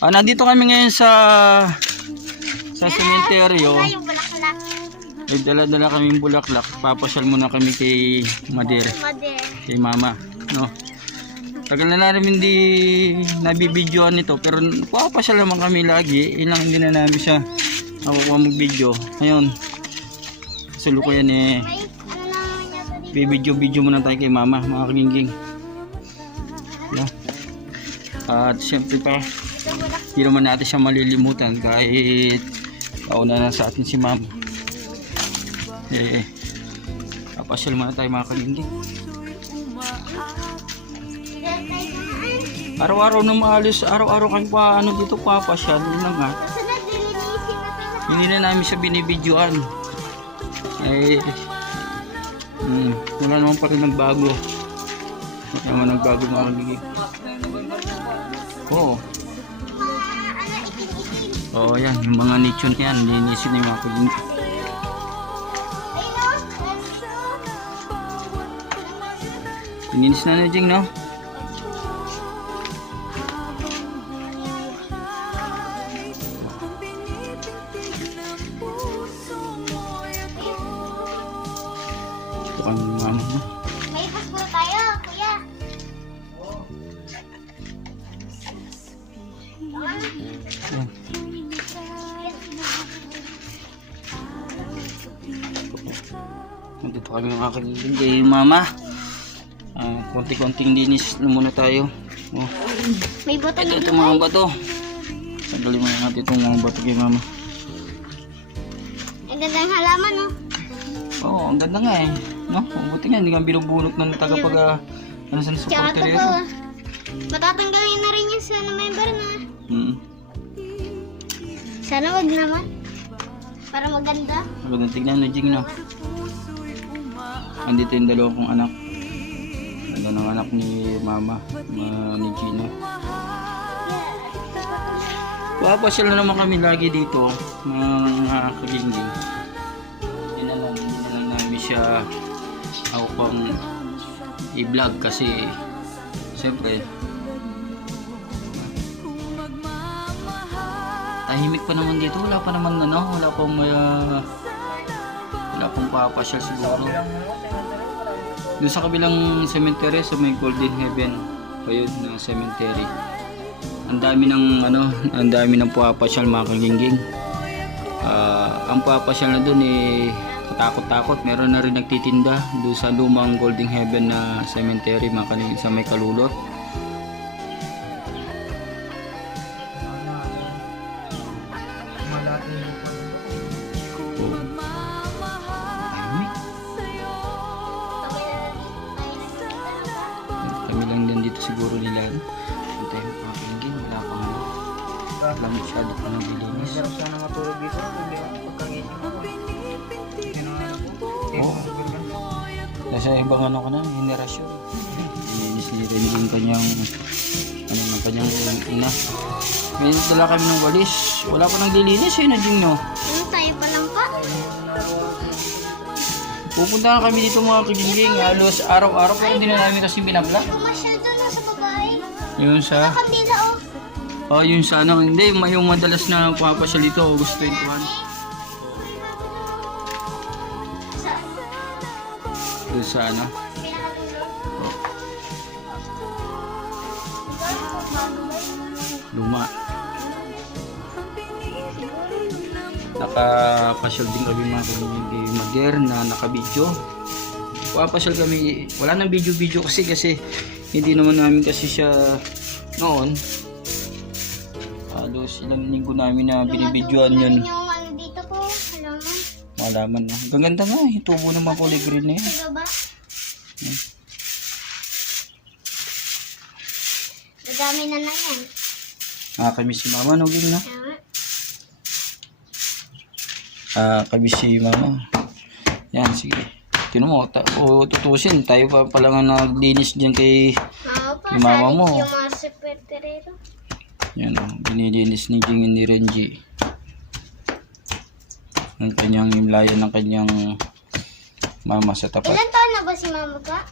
Nandito kami ngayon sa sementeryo. May dala-dala kaming bulaklak. Papasyal muna kami kay Mader. Kay Mama, no? Tagal na namin hindi nabibidyoan nito, pero papasyal naman kami lagi. Ilang hindi na namin siya nakukuha mag-video. Ngayon, sulo ko yan eh. Bibidyo muna tayo kay Mama, mga kagingging. Yeah. At siyempre pa, hindi naman natin siya malilimutan kahit kauna na sa atin si Mama. Papasyal muna tayo, mga kagingging. Araw-araw na maalis, araw-araw kayo pa dito papasyal. Yun lang nga. Hindi na namin siya binibidyoan. Wala naman pa rin nagbago. Wala naman nagbago, mga kagingging. Oo, yan, yung mga nicho na yan, linisin na yung mga kagingging. Lininis na Jing, no? Ito kami ng Mama, no? May pasko tayo, kuya. Yan. Nandito kami mga kagingging kay Mama. Konti-konting linis na muna tayo. May bato na Ito mga bato. Tanggalin mo natin itong mga bato kay Mama. Ang ganda ng halaman, no? Oo, ang ganda nga eh. No? Mabuti nga, hindi nga binubulot ng tagapag sa Tsaka supporter ito ito. po, matatanggalin na rin yan sa November na. Sana wag naman. Para maganda. Magandang tignan na Jing, no? Andito yung dalawa kong anak. Ganda ng anak ni Mama, ni Gina. Papasyal na naman kami lagi dito, mga kagingging. Hindi na lang namin siya ako pang i-vlog kasi siyempre tahimik pa naman dito, wala pa naman wala pong papasyal siguro. Doon sa kabilang cemetery, sa may Golden Heaven pa yun na cemetery. Ang dami ng papasyal, mga kagingging. Ang papasyal na doon katakot-takot. Meron na rin nagtitinda doon sa lumang Golden Heaven na cemetery, mga kagingging, sa may Kalulot. Kami lang din dito siguro nila. Ito yung mga kagingging, wala masyado pa nang dilinis. Masarap sana matulog dito. Pagkagising ako. Nasa ibang ka na, henerasyon. Dilinis nila yung kanyang ina. May dala kami ng walis. Wala pa nang dilinis na Jing, no? Tayo pa lang pa. Pupunta kami dito, mga kagingging, halos araw-araw, pero hindi na namin kasi binabla. Pumasyal doon na sa babae. Yun sa... Kandila, oh. yun sa hindi, yung madalas na papasyal dito, August 21. Yun sa luma. Nakapasyal din kami, mga kagingging, kay Mader na nakabidyo. Papasyal kami, wala nang video kasi hindi naman namin kasi siya noon. Halos ilang linggo namin na binibidyoan yun. Yung dito po, halaman. Malaman na. Ang ganda nga, yung tubo naman kulay green na yun. Sa baba. Dadami na yan. Kami si Mama, no, Ging, no? Tama. Kami si Mama. Yan, sige. Tino mo, tutusin. Tayo pa pala nga naglinis dyan kay Oo, Mama mo. Yung mga sekretarero. Yan, binilinis ni Ging ni Renji. Ang kanyang imlayan ng kanyang mama sa tapat. Ilan taon na ba si Mama ka?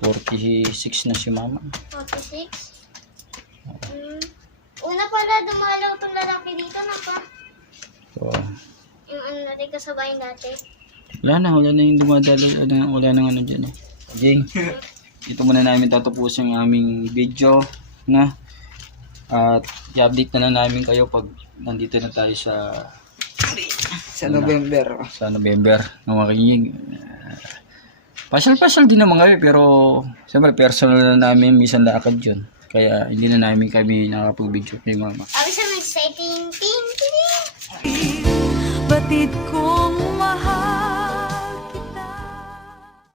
46 na si Mama. 46? Una pala dumalaw tong lalaki dito na pa. So, Yung ano natin kasabayan dati. wala na yung dumadalo, wala nang ano dyan eh. Jing, ito muna namin tatapusin yung aming video, na. At i-update na lang namin kayo pag nandito na tayo sa November. sa November ng makinig. Pasyal-pasyal din naman kami, pero siyempre personal na namin, minsan lakad yun. Kaya hindi na namin kami nakapag-video kay mama. Sabi siya nag-say ting ting ting. Batid kong mahal.